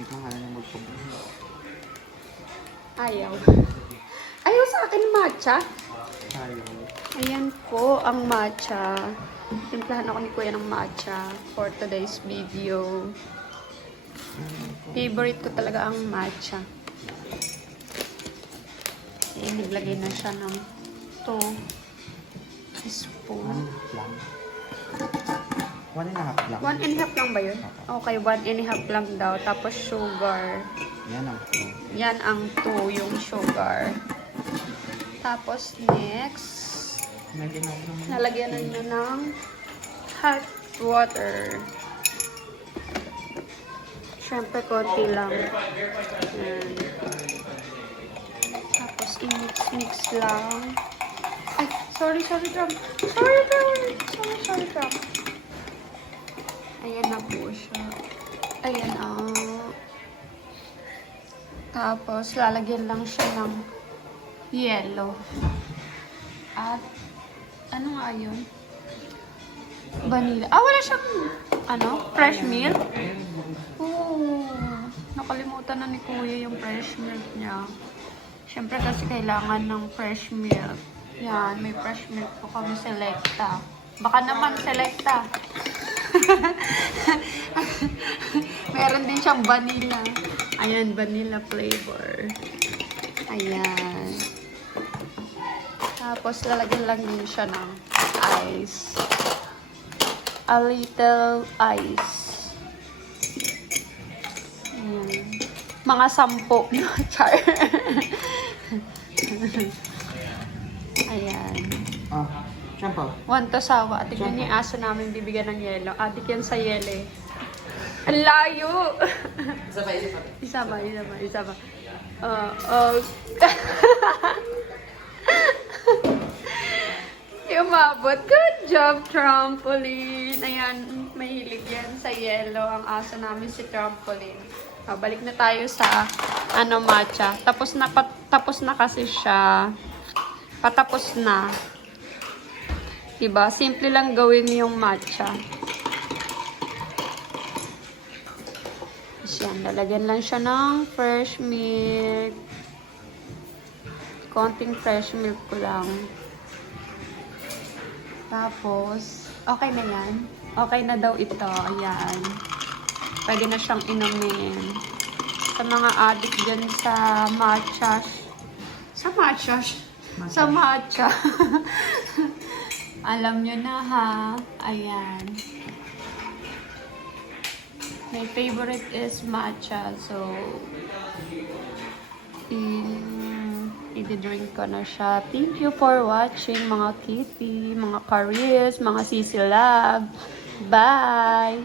Hindi ko nga lang magpabili. Ayaw. Ayaw sa akin matcha. Ayaw. Ayan po ang matcha. Timplahan ako ni Kuya ng matcha for today's video. Favorite ko talaga ang matcha. Ayan, naglagay na siya ng 2 spoon. 1 and a half lang. 1 and a half lang ba yun? Okay, 1 and a half lang daw. Tapos sugar. Yan ang flow. Yan ang 2, yung sugar. Tapos next, nalagyan na nyo ng hot water. Siyempre, konti lang. Yan. Tapos, i-mix-mix lang. Ay, sorry, Drum. Sorry, Drum. Ayan na po siya. Ayan, Tapos, lalagyan lang siya ng yellow. At, ano nga yun? Vanilla. Wala siyang, fresh milk? Oo. Nakalimutan na ni Kuya yung fresh milk niya. Siyempre kasi kailangan ng fresh milk. Yan, may fresh milk po kami Selecta. Baka naman Selecta. Meron din siyang vanilla. Ayan, vanilla flavor. Ayan. Tapos, lalagyan lang din siya ng ice. A little ice. Ayan. Mga 10 char. Ayan. Shampoo. 1 to sawa. Tignan niyo yung aso namin bibigyan ng yelo. Adik yan sa yele. Ang layo! Isa ba? Umabot. Good job, Trampoline. Ayan, mahilig yan sa yellow. Ang aso namin si Trampoline. Balik na tayo sa matcha. Tapos na kasi siya. Patapos na. Diba? Simple lang gawin yung matcha. Yan, lalagyan lang siya ng fresh milk. Konting fresh milk ko lang. Tapos, okay na yan. Okay na daw ito. Ayan. Pwede na siyang inumin. Sa mga addict dyan sa matcha. Sa matcha. Alam nyo na ha. Ayan. My favorite is matcha. So, i-drink ko na siya. Thank you for watching mga kitty, mga careers, mga Sisi Love. Bye!